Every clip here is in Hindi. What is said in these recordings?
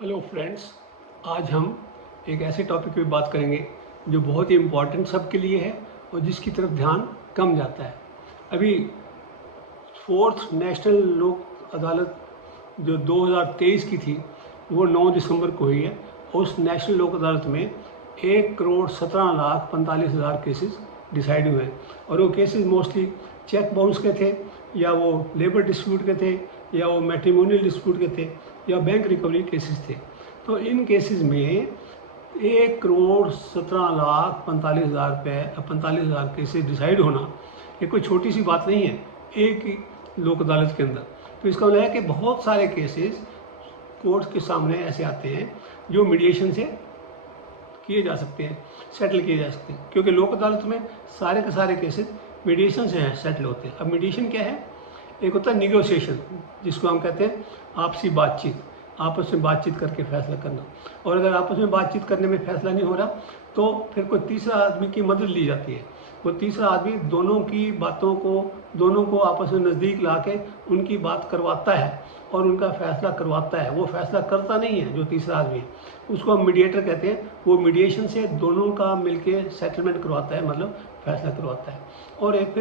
हेलो फ्रेंड्स, आज हम एक ऐसे टॉपिक पे बात करेंगे जो बहुत ही इम्पोर्टेंट सबके लिए है और जिसकी तरफ ध्यान कम जाता है। अभी फोर्थ नेशनल लोक अदालत जो 2023 की थी वो 9 दिसंबर को हुई है। उस नेशनल लोक अदालत में 1,17,45,000 केसेस डिसाइड हुए हैं और वो केसेस मोस्टली चेक बाउंस के थे, या वो लेबर डिस्प्यूट के थे, या वो मैट्रिमोनियल डिस्प्यूट के थे, या बैंक रिकवरी केसेस थे। तो इन केसेस में 1,17,45,000 रुपये 45,000 केसेस डिसाइड होना ये कोई छोटी सी बात नहीं है एक ही लोक अदालत के अंदर। तो इसका मतलब है कि बहुत सारे केसेस कोर्ट के सामने ऐसे आते हैं जो मीडिएशन से किए जा सकते हैं, सेटल किए जा सकते हैं, क्योंकि लोक अदालत में सारे के सारे केसेस मीडिएशन से सेटल होते हैं। अब मीडिएशन क्या है? एक होता है निगोशिएशन, जिसको हम कहते हैं आपसी बातचीत, आपस में बातचीत करके फैसला करना। और अगर आपस में बातचीत करने में फैसला नहीं हो रहा तो फिर कोई तीसरा आदमी की मदद ली जाती है। वो तीसरा आदमी दोनों की बातों को, दोनों को आपस में नज़दीक ला के उनकी बात करवाता है और उनका फैसला करवाता है। वो फैसला करता नहीं है जो तीसरा आदमी है, उसको हम मीडिएटर कहते हैं। वो मीडिएशन से दोनों का मिलके सेटलमेंट करवाता है, मतलब फैसला करवाता है। और एक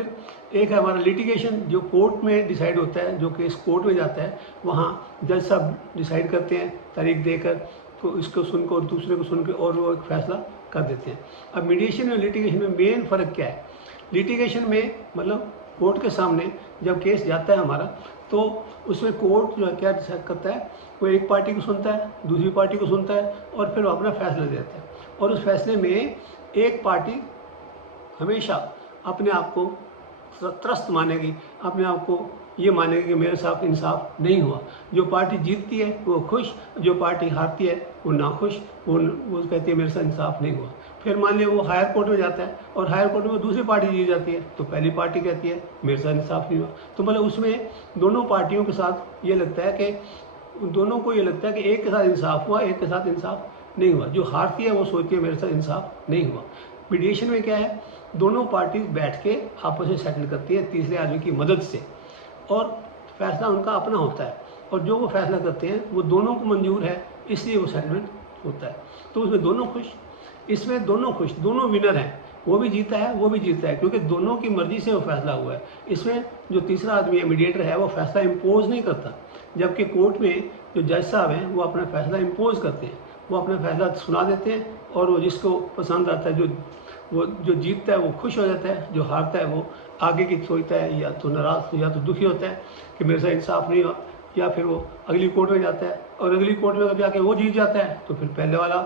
है हमारा लिटिगेशन, जो कोर्ट में डिसाइड होता है, जो केस कोर्ट में जाता है, वहाँ जज साहब डिसाइड करते हैं तारीख देकर, तो इसको सुनकर और दूसरे को सुन के और वो एक फैसला कर देते हैं। अब मीडिएशन और लिटिगेशन में मेन फ़र्क क्या है? लिटिगेशन में मतलब कोर्ट के सामने जब केस जाता है हमारा, तो उसमें कोर्ट जो है क्या डिसाइड करता है, वो एक पार्टी को सुनता है, दूसरी पार्टी को सुनता है और फिर वो अपना फैसला देता है। और उस फैसले में एक पार्टी हमेशा अपने आप को त्रस्त मानेगी, अपने आप को ये मानेगी कि मेरे साथ इंसाफ नहीं हुआ। जो पार्टी जीतती है वो खुश, जो पार्टी हारती है वो नाखुश, वो कहती है मेरे साथ इंसाफ नहीं हुआ। फिर मान लिया वो हायर कोर्ट में जाता है और हायर कोर्ट में दूसरी पार्टी जीत जाती है, तो पहली पार्टी कहती है मेरे साथ इंसाफ नहीं हुआ। तो मतलब उसमें दोनों पार्टियों के साथ ये लगता है कि दोनों को ये लगता है कि एक के साथ इंसाफ हुआ, एक के साथ इंसाफ नहीं हुआ। जो हारती है वो सोचती है मेरे साथ इंसाफ नहीं हुआ। मीडिएशन में क्या है? दोनों पार्टी बैठ के आपस में सेटल करती है तीसरे आदमी की मदद से, और फैसला उनका अपना होता है। और जो वो फैसला करते हैं वो दोनों को मंजूर है, इसलिए वो सेटलमेंट होता है। तो उसमें दोनों खुश, इसमें दोनों खुश, दोनों विनर हैं। वो भी जीता है, वो भी जीता है, क्योंकि दोनों की मर्जी से वो फैसला हुआ है। इसमें जो तीसरा आदमी है, मीडिएटर है, वो फैसला इम्पोज नहीं करता। जबकि कोर्ट में जो जज साहब हैं वो अपना फैसला इम्पोज करते हैं, वो अपना फैसला सुना देते हैं और वो जिसको पसंद आता है, जो जीतता है वो खुश हो जाता है, जो हारता है वो आगे की सोचता है, या तो नाराज़ या तो दुखी होता है कि मेरे साथ इंसाफ नहीं हुआ, या फिर वो अगली कोर्ट में जाता है और अगली कोर्ट में जब जाके वो जीत जाता है तो फिर पहले वाला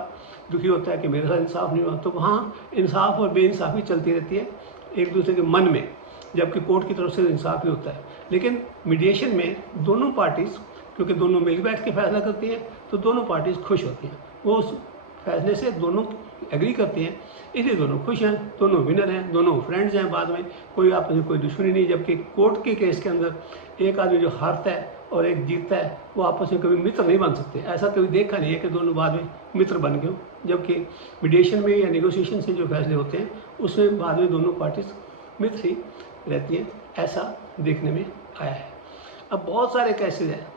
दुखी होता है कि मेरे साथ इंसाफ नहीं हुआ। तो वहाँ इंसाफ और बेइंसाफ़ी चलती रहती है एक दूसरे के मन में, जबकि कोर्ट की तरफ से इंसाफ ही होता है। लेकिन मीडिएशन में दोनों पार्टीज़, क्योंकि दोनों मिल बैठ के फैसला करती हैं, तो दोनों पार्टीज़ खुश होती हैं। वो उस फैसले से दोनों एग्री करते हैं, इसलिए दोनों खुश हैं, दोनों विनर हैं, दोनों फ्रेंड्स हैं। बाद में कोई आपस में कोई दुश्मनी नहीं। जबकि कोर्ट के केस के अंदर एक आदमी जो हारता है और एक जीतता है, वो आपस में कभी मित्र नहीं बन सकते। ऐसा कभी देखा नहीं है कि दोनों बाद में मित्र बन गए। जबकि मीडिएशन में या नेगोशिएशन से जो फैसले होते हैं उसमें बाद में दोनों पार्टीज मित्र ही रहती हैं, ऐसा देखने में आया है। अब बहुत सारे केसेज हैं,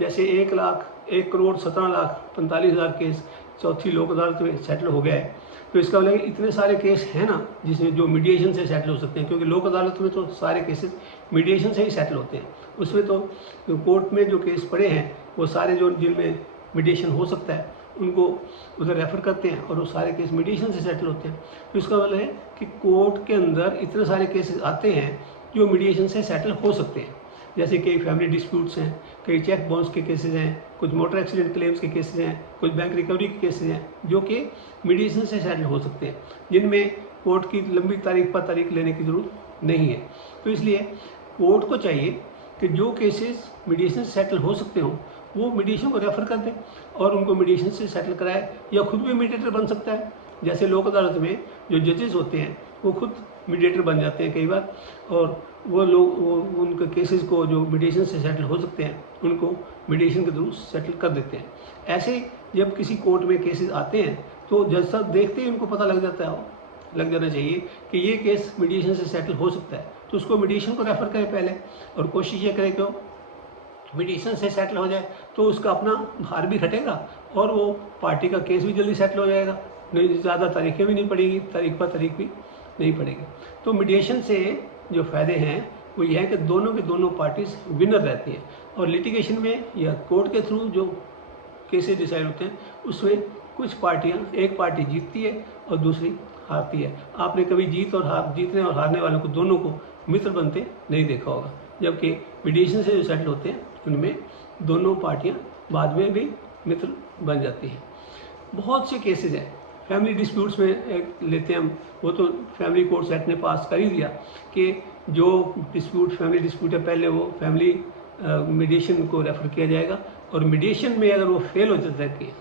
जैसे 1,17,45,000 केस चौथी लोक अदालत में सेटल हो गया है। तो इसका मतलब इतने सारे केस हैं ना जिसमें जो मीडिएशन से सेटल हो सकते हैं, क्योंकि लोक अदालत में तो सारे केसेस मीडिएशन से ही सेटल होते हैं। उसमें तो कोर्ट में जो केस पड़े हैं वो सारे जो जिनमें मीडिएशन हो सकता है उनको उधर रेफ़र करते हैं और वो सारे केस मीडिएशन से सेटल होते हैं। तो इसका मतलब है कि कोर्ट के अंदर इतने सारे केसेस आते हैं जो मीडिएशन से सेटल हो सकते हैं। जैसे कई फैमिली डिस्प्यूट्स हैं, कई चेक बाउंस के केसेस हैं, कुछ मोटर एक्सीडेंट क्लेम्स के केसेस हैं, कुछ बैंक रिकवरी के केसेस हैं, जो कि मीडिएशन से सेटल हो सकते हैं, जिनमें कोर्ट की लंबी तारीख पर तारीख लेने की ज़रूरत नहीं है। तो इसलिए कोर्ट को चाहिए कि जो केसेस मीडिएशन से सेटल हो सकते हों वो मीडिएशन को रेफ़र कर दें और उनको मीडिएशन से सेटल कराए, या खुद भी मीडिएटर बन सकता है। जैसे लोक अदालत में जो जजेस होते हैं वो खुद मीडिएटर बन जाते हैं कई बार, और वो उनके केसेस को जो मीडिएशन से सेटल हो सकते हैं उनको मीडिएशन के थ्रू सेटल कर देते हैं। ऐसे जब किसी कोर्ट में केसेस आते हैं तो जज साहब देखते ही उनको पता लग जाना चाहिए कि ये केस मीडिएशन से सेटल हो सकता है, तो उसको मीडिएशन को रेफ़र करें पहले, और कोशिश ये करें कि मीडिएशन से सेटल हो जाए तो उसका अपना भार भी घटेगा और वो पार्टी का केस भी जल्दी सेटल हो जाएगा, नहीं ज़्यादा तारीखें भी नहीं पड़ेगी, तारीख पर तारीख भी नहीं पड़ेगी। तो मीडिएशन से जो फ़ायदे हैं वो ये है कि दोनों की दोनों पार्टीज विनर रहती हैं, और लिटिगेशन में या कोर्ट के थ्रू जो केसेस डिसाइड होते हैं उसमें कुछ पार्टियां, एक पार्टी जीतती है और दूसरी हारती है। आपने कभी जीतने और हारने वालों को दोनों को मित्र बनते नहीं देखा होगा, जबकि मीडिएशन से जो सेटल होते हैं उनमें दोनों पार्टियां बाद में भी मित्र बन जाती हैं। बहुत से केसेस हैं फैमिली डिस्प्यूट्स में, एक लेते हैं हम, वो तो फैमिली कोर्ट्स एक्ट ने पास कर ही दिया कि जो फैमिली डिस्प्यूट है पहले वो फैमिली मीडिएशन को रेफर किया जाएगा, और मीडिएशन में अगर वो फेल हो जाता है केस,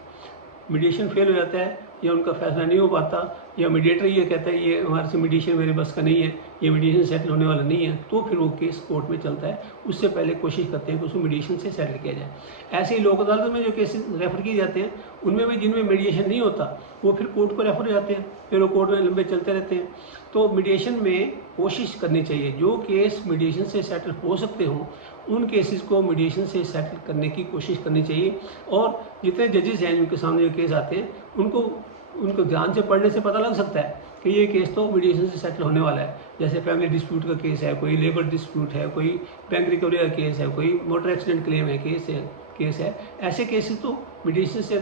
मीडिएशन फेल हो जाता है या उनका फैसला नहीं हो पाता, या मीडिएटर ये कहता है ये हमारे से मीडिएशन मेरे बस का नहीं है, ये मीडिएशन सेटल होने वाला नहीं है, तो फिर वो केस कोर्ट में चलता है। उससे पहले कोशिश करते हैं कि उसको मीडिएशन से सेटल किया जाए। ऐसे ही लोक अदालत में जो केसेस रेफर किए जाते हैं उनमें भी जिनमें मीडिएशन नहीं होता वो फिर कोर्ट को रेफर हो जाते हैं, फिर वो कोर्ट में लंबे चलते रहते हैं। तो मीडिएशन में कोशिश करनी चाहिए, जो केस मीडिएशन से सेटल हो सकते हों उन केसेस को मीडिएशन से सेटल करने की कोशिश करनी चाहिए। और जितने जजेस हैं जिनके सामने जो केस आते हैं उनको ध्यान से पढ़ने से पता लग सकता है कि ये केस तो मीडिएशन से सेटल होने वाला है। जैसे फैमिली डिस्प्यूट का केस है, कोई लेबर डिस्प्यूट है, कोई बैंक रिकवरी का केस है, कोई मोटर एक्सीडेंट क्लेम है केस है, ऐसे केसेस तो मीडिएशन से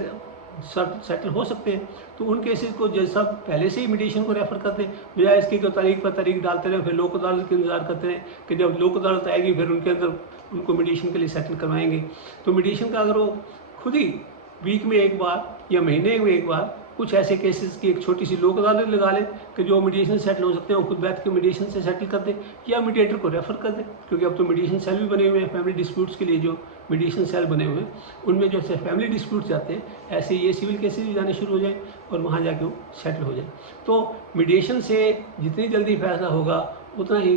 सेटल हो सकते हैं। तो उन केसेस को जज साहब पहले से ही मीडिएशन को रेफर करते हैं, बजाय इसकी को तारीख पर तारीख डालते रहे, फिर लोक अदालत का इंतजार करते रहे कि जब लोक अदालत आएगी फिर उनके अंदर उनको मीडिएशन के लिए सेटल करवाएंगे। तो मीडिएशन का अगर वो खुद ही वीक में एक बार या महीने में एक बार कुछ ऐसे केसेस की एक छोटी सी लोक अदालत लगा लें कि जो मीडिएशन सेटल हो सकते हैं वो खुद बैठ के मीडिएशन से सेटल कर दे, या मीडिएटर को रेफर कर दे, क्योंकि अब तो मीडिएशन सेल भी बने हुए हैं फैमिली डिस्प्यूट्स के लिए। जो मीडिएशन सेल बने हुए हैं उनमें जो फैमिली डिस्प्यूट्स जाते हैं, ऐसे ये सिविल केसेस भी जाने शुरू हो जाए और वहाँ जाके वो सेटल हो जाए। तो मीडिएशन से जितनी जल्दी फैसला होगा उतना ही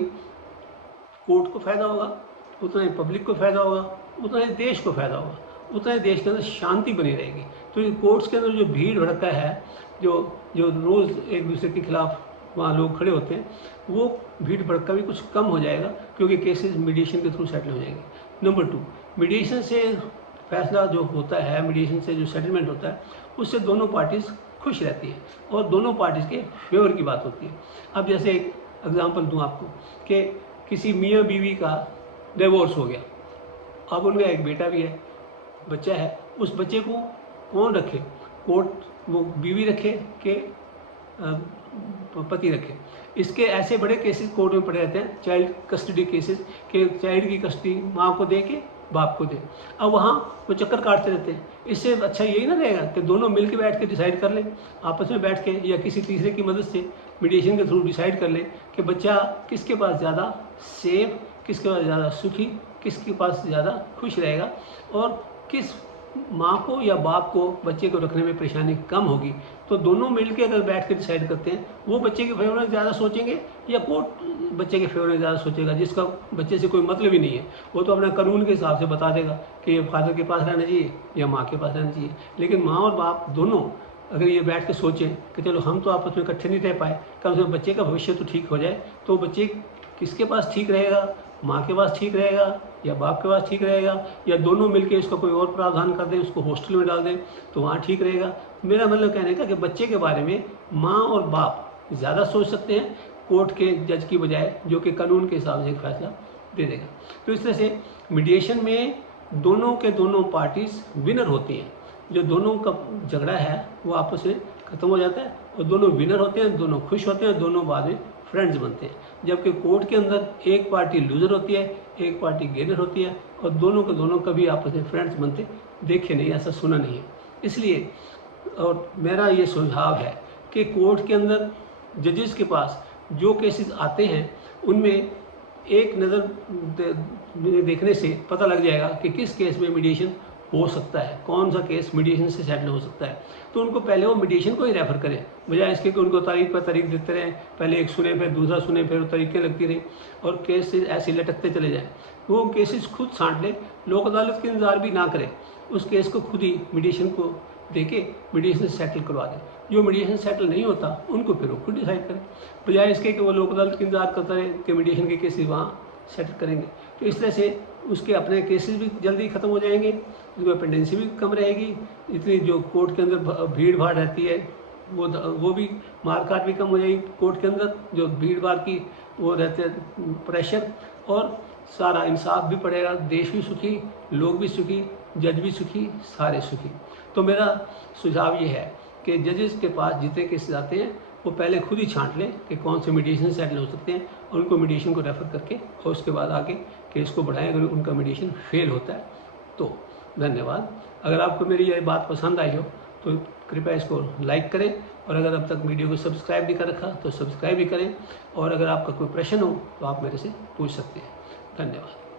कोर्ट को फ़ायदा होगा, उतना ही पब्लिक को फ़ायदा होगा, उतना ही देश को फ़ायदा होगा, उतना ही देश के अंदर शांति बनी रहेगी। तो ये कोर्ट्स के अंदर जो भीड़ भड़का है, जो रोज़ एक दूसरे के खिलाफ वहाँ लोग खड़े होते हैं, वो भीड़ भड़का भी कुछ कम हो जाएगा, क्योंकि केसेस मीडिएशन के थ्रू सेटल हो जाएंगे। नंबर 2, मीडिएशन से फैसला जो होता है, मीडिएशन से जो सेटलमेंट होता है, उससे दोनों पार्टीज़ खुश रहती हैं और दोनों पार्टीज़ के फेवर की बात होती है। अब जैसे एक एग्जांपल दूं आपको कि किसी मियाँ बीवी का डिवोर्स हो गया, अब उनका एक बेटा भी है, बच्चा है, उस बच्चे को कौन रखे? कोर्ट वो बीवी रखे कि पति रखे? इसके ऐसे बड़े केसेस कोर्ट में पड़े रहते हैं, चाइल्ड कस्टडी केसेस, कि चाइल्ड की कस्टडी माँ को दे के बाप को दे। अब वहाँ वो चक्कर काटते रहते हैं। इससे अच्छा यही ना रहेगा कि दोनों मिल के बैठ के डिसाइड कर लें, आपस में बैठ के या किसी तीसरे की मदद से मीडिएशन के थ्रू डिसाइड कर लें कि बच्चा किसके पास ज़्यादा सेफ, किसके पास ज़्यादा सुखी, किसके पास ज़्यादा खुश रहेगा, और किस माँ को या बाप को बच्चे को रखने में परेशानी कम होगी। तो दोनों मिलकर अगर बैठ के डिसाइड करते हैं, वो बच्चे के फेवर में ज़्यादा सोचेंगे या कोर्ट बच्चे के फेवर में ज़्यादा सोचेगा, जिसका बच्चे से कोई मतलब ही नहीं है। वो तो अपना कानून के हिसाब से बता देगा कि ये फादर के पास रहना चाहिए या माँ के पास रहना चाहिए। लेकिन माँ और बाप दोनों अगर ये बैठ के सोचें कि चलो हम तो आपस में इकट्ठे नहीं रह पाए, कम से कम बच्चे का भविष्य तो ठीक हो जाए, तो बच्चे किसके पास ठीक रहेगा? माँ के पास ठीक रहेगा या बाप के पास ठीक रहेगा, या दोनों मिलके इसका कोई और प्रावधान कर दें, उसको हॉस्टल में डाल दें तो वहाँ ठीक रहेगा। मेरा मतलब कहने का कि बच्चे के बारे में माँ और बाप ज़्यादा सोच सकते हैं कोर्ट के जज की बजाय, जो कि कानून के हिसाब से एक फैसला दे देगा। तो इस तरह से मीडिएशन में दोनों के दोनों पार्टीज विनर होती हैं। जो दोनों का झगड़ा है वो आपस में ख़त्म हो जाता है और दोनों विनर होते हैं, दोनों खुश होते हैं, दोनों बाद में फ्रेंड्स बनते हैं। जबकि कोर्ट के अंदर एक पार्टी लूज़र होती है, एक पार्टी गेनर होती है, और दोनों के दोनों कभी आपस में फ्रेंड्स बनते देखे नहीं, ऐसा सुना नहीं है। इसलिए और मेरा ये सुझाव है कि कोर्ट के अंदर जजेस के पास जो केसेस आते हैं उनमें एक नज़र देखने से पता लग जाएगा कि किस केस में मीडिएशन हो सकता है, कौन सा केस मीडिएशन से सेटल हो सकता है। तो उनको पहले वो मीडिएशन को ही रेफ़र करें, बजाय इसके कि उनको तारीख पर तारीख देते रहें, पहले एक सुने फिर दूसरा सुने, फिर तारीखें लगती रहीं और केस ऐसे लटकते चले जाएँ। वो केसेस खुद छांट लें, लोक अदालत के इंतजार भी ना करें, उस केस को खुद ही मीडिएशन को देके मीडिएशन से सेटल करवा दें। जो मीडिएशन सेटल नहीं होता उनको फिर वो खुद डिसाइड करें, बजाय इसके कि वो लोक अदालत का इंतजार करता रहे कि मीडिएशन के केसेस वहाँ सेटल करेंगे। तो इस तरह से उसके अपने केसेस भी जल्दी ख़त्म हो जाएंगे, उसमें पेंडेंसी भी कम रहेगी, इतनी जो कोर्ट के अंदर भीड़ भाड़ रहती है वो भी, मार काट भी कम हो जाएगी कोर्ट के अंदर, जो भीड़ भाड़ की वो रहते हैं प्रेशर, और सारा इंसाफ भी पड़ेगा, देश भी सुखी, लोग भी सुखी, जज भी सुखी, सारे सुखी। तो मेरा सुझाव ये है कि जजेस के पास जितने केसेस आते हैं वो पहले खुद ही छांट लें कि कौन से मीडिएशन सेटल हो सकते हैं, और उनको मीडिएशन को रेफ़र करके और उसके बाद आगे केस को बढ़ाएं अगर उनका मीडिएशन फेल होता है तो। धन्यवाद। अगर आपको मेरी ये बात पसंद आई हो तो कृपया इसको लाइक करें, और अगर अब तक वीडियो को सब्सक्राइब नहीं कर रखा तो सब्सक्राइब भी करें, और अगर आपका कोई प्रश्न हो तो आप मेरे से पूछ सकते हैं। धन्यवाद।